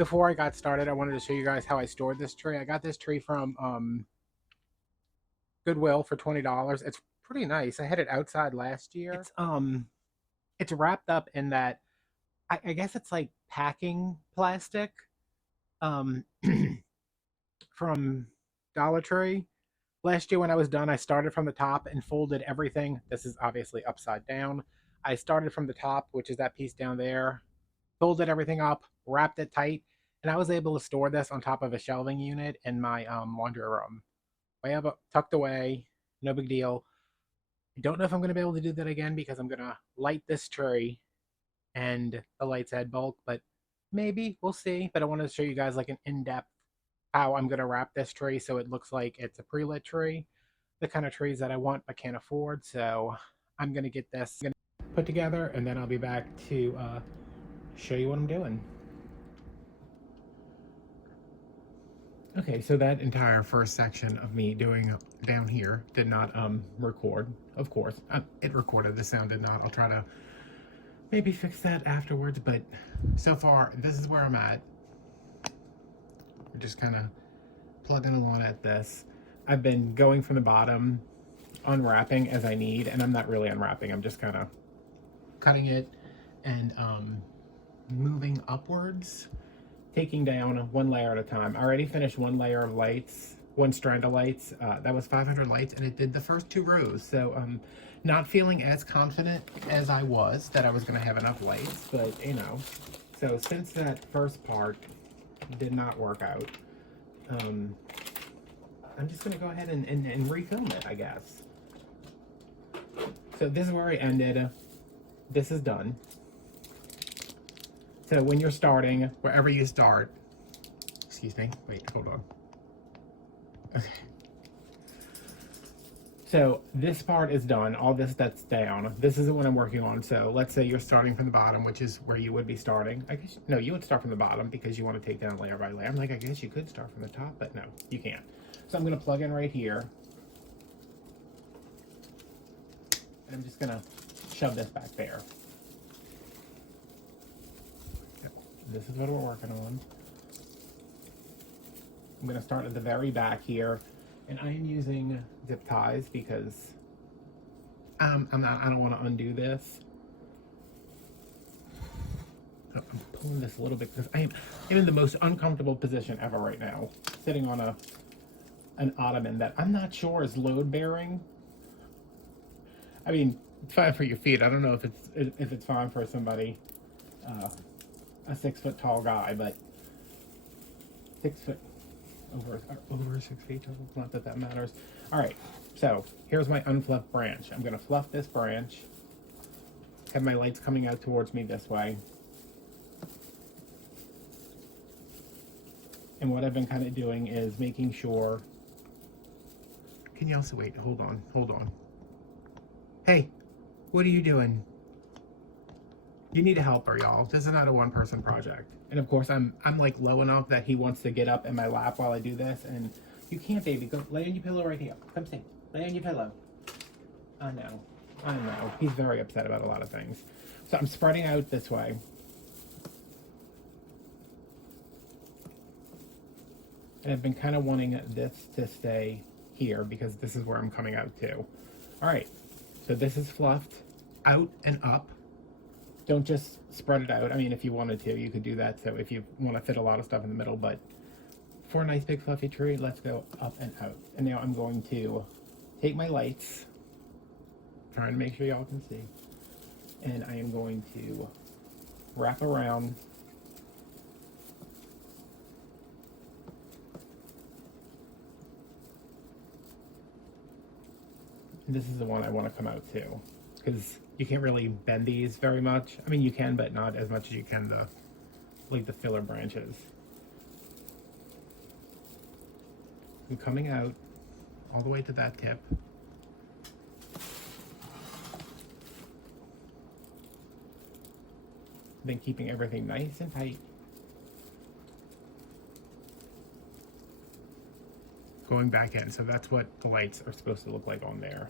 before I got started, I wanted to show you guys how I stored this tree. I got this tree from Goodwill for $20. It's pretty nice. I had it outside last year. It's wrapped up in that I guess it's like packing plastic um from Dollar Tree. Last year when I was done, I started from the top and folded everything. This is obviously upside down. I started from the top, which is that piece down there, folded everything up, wrapped it tight, and I was able to store this on top of a shelving unit in my laundry room. Way up, tucked away, no big deal. I don't know if I'm going to be able to do that again because I'm going to light this tree and the lights add bulk, but maybe we'll see. But I wanted to show you guys like an in-depth how I'm going to wrap this tree so it looks like it's a pre-lit tree, the kind of trees that I want but can't afford. So I'm going to get this put together and then I'll be back to show you what I'm doing. Okay, so that entire first section of me doing down here did not record, of course. It recorded, the sound did not. I'll try to maybe fix that afterwards, but so far, this is where I'm at. We're just kind of plugging along at this. I've been going from the bottom, unwrapping as I need, and I'm not really unwrapping, I'm just kind of cutting it and moving upwards, taking down one layer at a time. I already finished one layer of lights, one strand of lights. That was 500 lights, and it did the first 2 rows. So not feeling as confident as I was that I was going to have enough lights, but you know. So since that first part did not work out, I'm just going to go ahead and refilm it, I guess. So this is where I ended. This is done. So when you're starting, wherever you start, excuse me, wait, hold on. Okay. So this part is done, all this that's down. This isn't what I'm working on. So let's say you're starting from the bottom, which is where you would be starting. I guess, no, you would start from the bottom because you want to take down layer by layer. I'm like, I guess you could start from the top, but no, you can't. So I'm gonna plug in right here. And I'm just gonna shove this back there. This is what we're working on. I'm going to start at the very back here, and I am using zip ties because I don't want to undo this. I'm pulling this a little bit because I'm in the most uncomfortable position ever right now, sitting on an ottoman that I'm not sure is load bearing. I mean, it's fine for your feet. I don't know if it's fine for somebody. A 6 foot tall guy, but 6 foot over 6 feet total. Not that matters. All right, so here's my unfluffed branch. I'm gonna fluff this branch. Have my lights coming out towards me this way. And what I've been kind of doing is making sure. Can you also wait? Hold on. Hey, what are you doing? You need a helper, y'all. This is not a one-person project. And of course, I'm like low enough that he wants to get up in my lap while I do this. And you can't, baby. Go lay on your pillow right here. Come sit. Lay on your pillow. I know. He's very upset about a lot of things. So I'm spreading out this way. And I've been kind of wanting this to stay here because this is where I'm coming out to. All right. So this is fluffed out and up. Don't just spread it out. I mean, if you wanted to, you could do that. So if you want to fit a lot of stuff in the middle, but for a nice big fluffy tree, let's go up and out. And now I'm going to take my lights, trying to make sure y'all can see, and I am going to wrap around and this is the one I want to come out to because you can't really bend these very much. I mean, you can, but not as much as you can the filler branches. I'm coming out all the way to that tip. Then keeping everything nice and tight. Going back in, so that's what the lights are supposed to look like on there.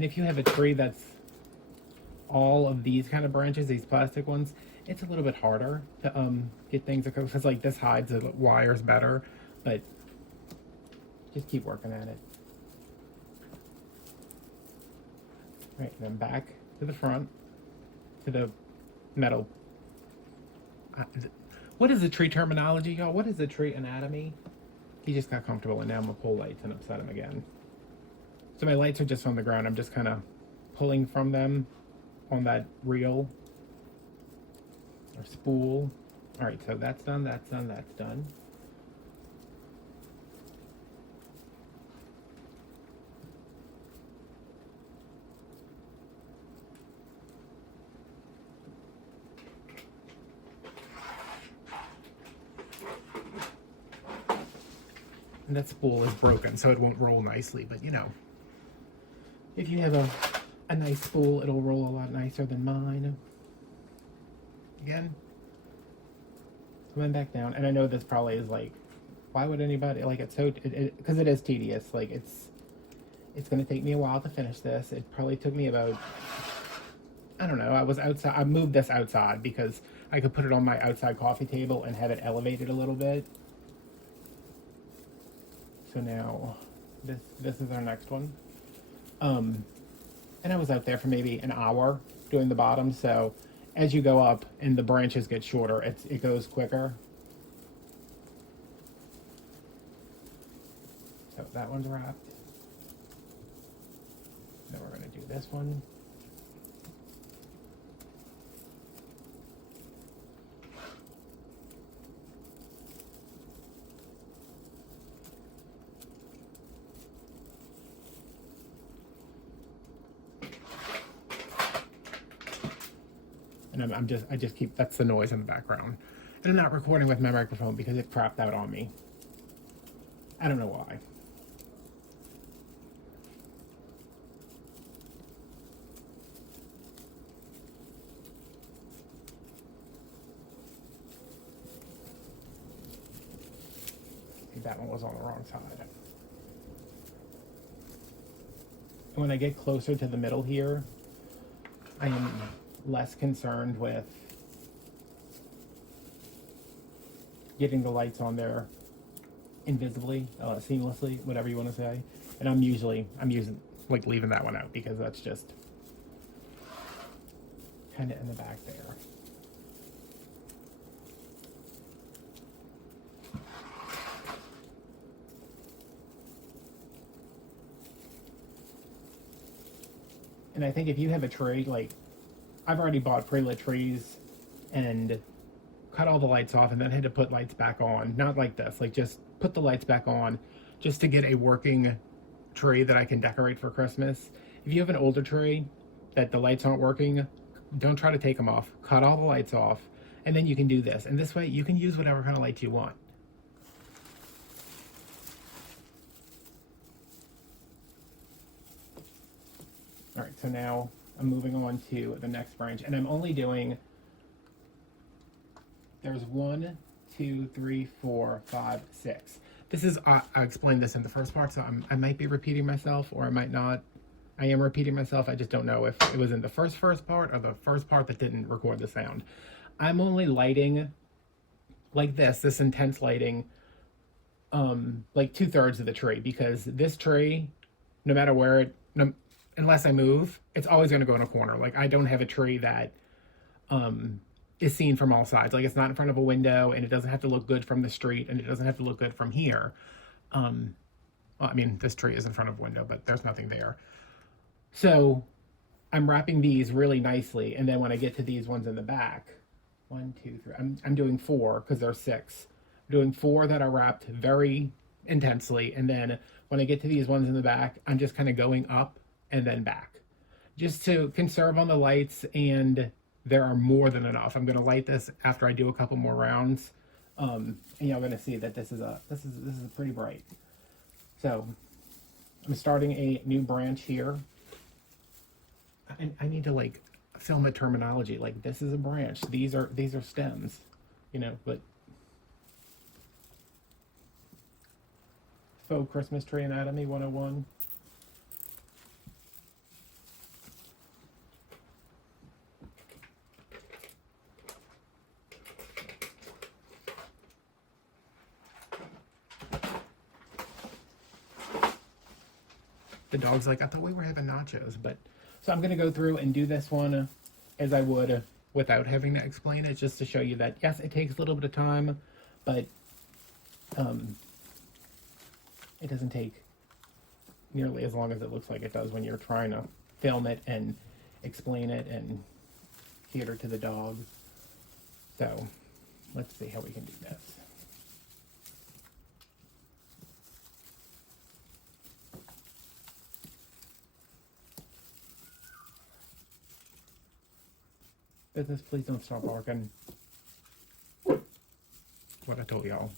And if you have a tree that's all of these kind of branches, these plastic ones, it's a little bit harder to get things to go, because like this hides the wires better, but just keep working at it. Right, and then back to the front, to the metal. What is the tree terminology, y'all? What is the tree anatomy? He just got comfortable, and now I'm gonna pull lights and upset him again. So my lights are just on the ground. I'm just kind of pulling from them on that reel or spool. All right, so that's done, that's done, that's done. And that spool is broken, so it won't roll nicely, but you know, if you have a nice spool, it'll roll a lot nicer than mine. Again, coming back down, and I know this probably is like, why would anybody, like, it's so, because it is tedious, like, it's going to take me a while to finish this. It probably took me about, I don't know, I was outside, I moved this outside because I could put it on my outside coffee table and have it elevated a little bit. So now, this is our next one. And I was out there for maybe an hour doing the bottom, so as you go up and the branches get shorter, it goes quicker. So that one's wrapped. Then we're going to do this one. And I just keep, that's the noise in the background. And I'm not recording with my microphone because it crapped out on me. I don't know why. That one was on the wrong side. And when I get closer to the middle here, I am less concerned with getting the lights on there invisibly, seamlessly, whatever you want to say. And I'm using like leaving that one out because that's just kind of in the back there. And I think if you have a tree, like, I've already bought pre-lit trees and cut all the lights off and then had to put lights back on. Not like this, like just put the lights back on just to get a working tree that I can decorate for Christmas. If you have an older tree that the lights aren't working, don't try to take them off. Cut all the lights off, and then you can do this. And this way you can use whatever kind of lights you want. All right, so now I'm moving on to the next branch, and I'm only doing, there's 1, 2, 3, 4, 5, 6. This is, I explained this in the first part, so I might be repeating myself, or I might not. I am repeating myself. I just don't know if it was in the first part or the first part that didn't record the sound. I'm only lighting like this intense lighting, like 2/3 of the tree, because this tree, no matter where it, unless I move, it's always going to go in a corner. Like, I don't have a tree that is seen from all sides. Like, it's not in front of a window, and it doesn't have to look good from the street, and it doesn't have to look good from here. Well, I mean, this tree is in front of a window, but there's nothing there. So I'm wrapping these really nicely, and then when I get to these ones in the back, 1, 2, 3, I'm doing 4 because there's 6. I'm doing 4 that are wrapped very intensely, and then when I get to these ones in the back, I'm just kind of going up and then back, just to conserve on the lights, and there are more than enough. I'm going to light this after I do a couple more rounds, and you're going to see that this is pretty bright. So I'm starting a new branch here. I need to like film a terminology, like this is a branch, these are stems, you know. But faux Christmas tree anatomy 101. The dog's like, I thought we were having nachos, but so I'm gonna go through and do this one as I would without having to explain it, just to show you that yes, it takes a little bit of time, but it doesn't take nearly as long as it looks like it does when you're trying to film it and explain it and cater to the dog. So let's see how we can do this. Business, please don't stop barking. What I told y'all.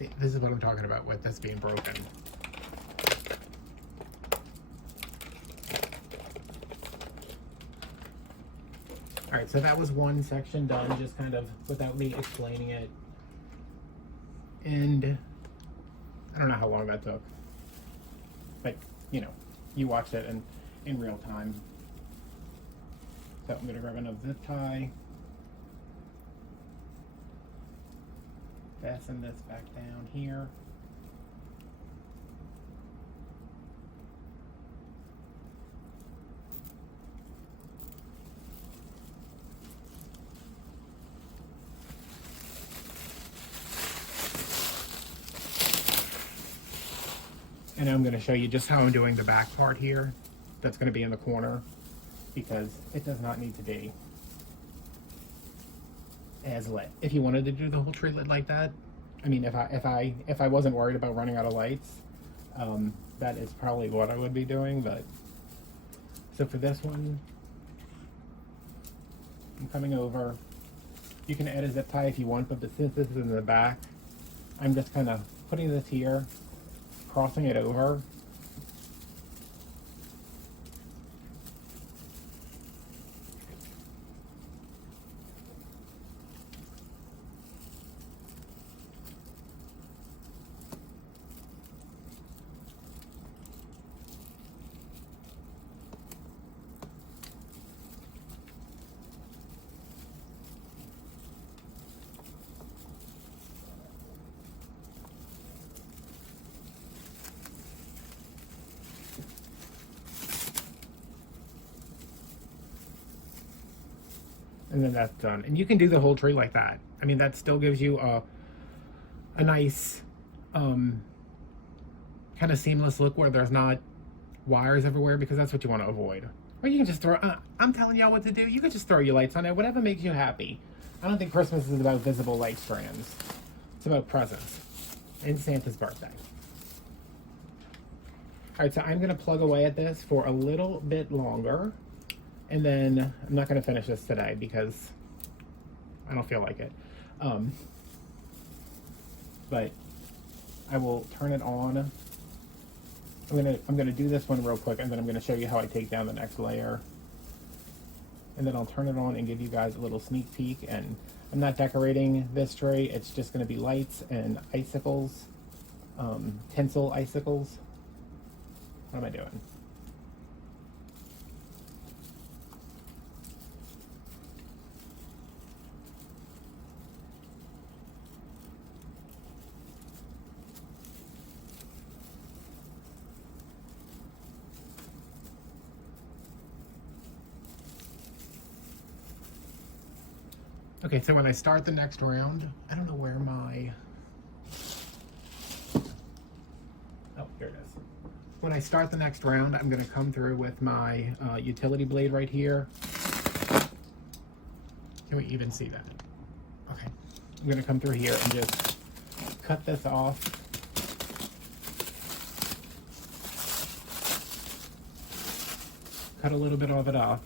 See, this is what I'm talking about with this being broken. Alright, so that was one section done, just kind of without me explaining it. And I don't know how long that took. But, you know, you watched it in real time. So I'm going to grab another zip tie. Fasten this back down here. And I'm going to show you just how I'm doing the back part here. That's going to be in the corner because it does not need to be as lit. If you wanted to do the whole tree lit like that, I mean, if I wasn't worried about running out of lights, that is probably what I would be doing. But so for this one, I'm coming over. You can add a zip tie if you want, but since this is in the back, I'm just kind of putting this here, crossing it over. and then that's done. And you can do the whole tree like that. I mean, that still gives you a nice kind of seamless look where there's not wires everywhere, because that's what you want to avoid. Or you can just throw, I'm telling y'all what to do. You can just throw your lights on it, whatever makes you happy. I don't think Christmas is about visible light strands. It's about presents and Santa's birthday. All right, so I'm gonna plug away at this for a little bit longer, and then I'm not gonna finish this today because I don't feel like it. But I will turn it on. I'm gonna do this one real quick, and then I'm gonna show you how I take down the next layer. And then I'll turn it on and give you guys a little sneak peek. And I'm not decorating this tree. It's just gonna be lights and icicles, tinsel icicles. What am I doing? Okay, so when I start the next round, I don't know where my... Oh, here it is. When I start the next round, I'm going to come through with my utility blade right here. Can we even see that? Okay. I'm going to come through here and just cut this off. Cut a little bit of it off,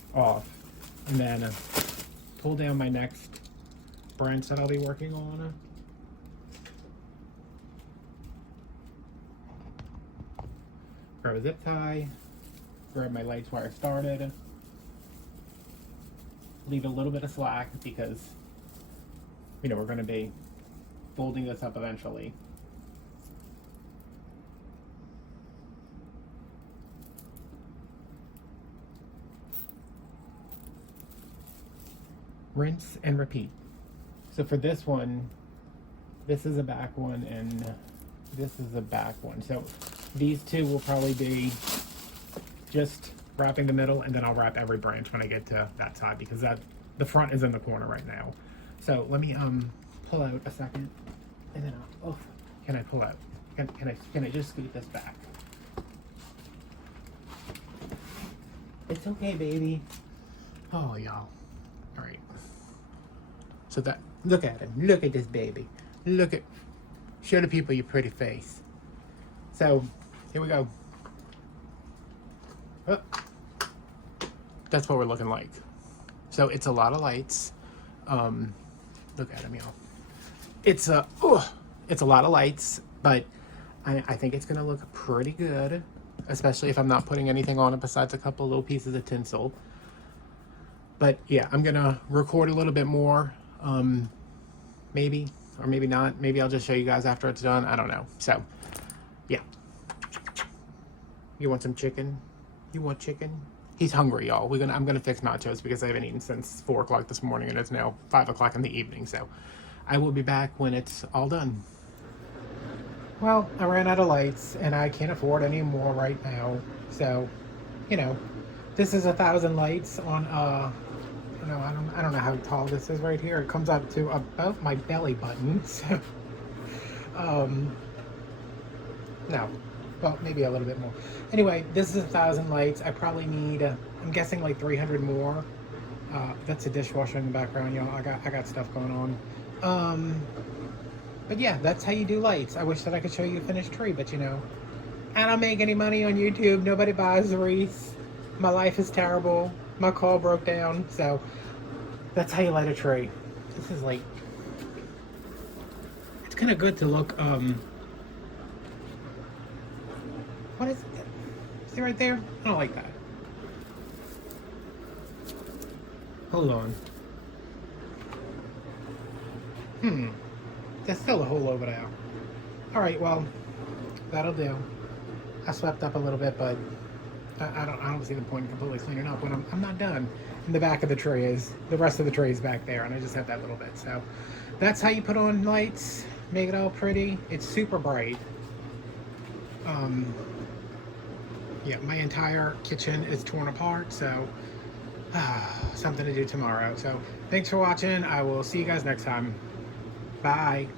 and then pull down my next branch that I'll be working on. Grab a zip tie, grab my lights where I started, leave a little bit of slack because, you know, we're going to be folding this up eventually. Rinse and repeat. So for this one, this is a back one and this is a back one. So these two will probably be just wrapping the middle, and then I'll wrap every branch when I get to that side, because that the front is in the corner right now. So let me pull out a second, and then oh, can I pull out? Can I just scoot this back? It's okay, baby. Oh, y'all. All right. So that, look at him. Look at this baby. Look at, show the people your pretty face. So, here we go. Oh, that's what we're looking like. So it's a lot of lights. Look at him, y'all. It's a lot of lights, but I think it's gonna look pretty good, especially if I'm not putting anything on it besides a couple little pieces of tinsel. But yeah, I'm gonna record a little bit more, maybe, or maybe not. Maybe I'll just show you guys after it's done. I don't know. So yeah. You want some chicken? You want chicken? He's hungry, y'all. I'm gonna fix nachos because I haven't eaten since 4 o'clock this morning, and it's now 5 o'clock in the evening. So I will be back when it's all done. Well, I ran out of lights, and I can't afford any more right now. So, you know, this is 1,000 lights on you know, I don't know how tall this is right here. It comes up to about my belly button. So, no. Well, maybe a little bit more. Anyway, this is 1,000 lights. I probably need, I'm guessing like 300 more. That's a dishwasher in the background, y'all. I got stuff going on. But yeah, that's how you do lights. I wish that I could show you a finished tree, but you know, I don't make any money on YouTube. Nobody buys the wreaths. My life is terrible. My car broke down. So that's how you light a tree. This is like, it's kind of good to look, what is it? See right there? I don't like that. Hold on. There's still a hole over there. Alright, well, that'll do. I swept up a little bit, but I don't see the point in completely cleaning up when I'm not done. And the back of the tree is, the rest of the tree is back there, and I just have that little bit. So that's how you put on lights, make it all pretty. It's super bright. Yeah, my entire kitchen is torn apart, so something to do tomorrow. So thanks for watching. I will see you guys next time. Bye.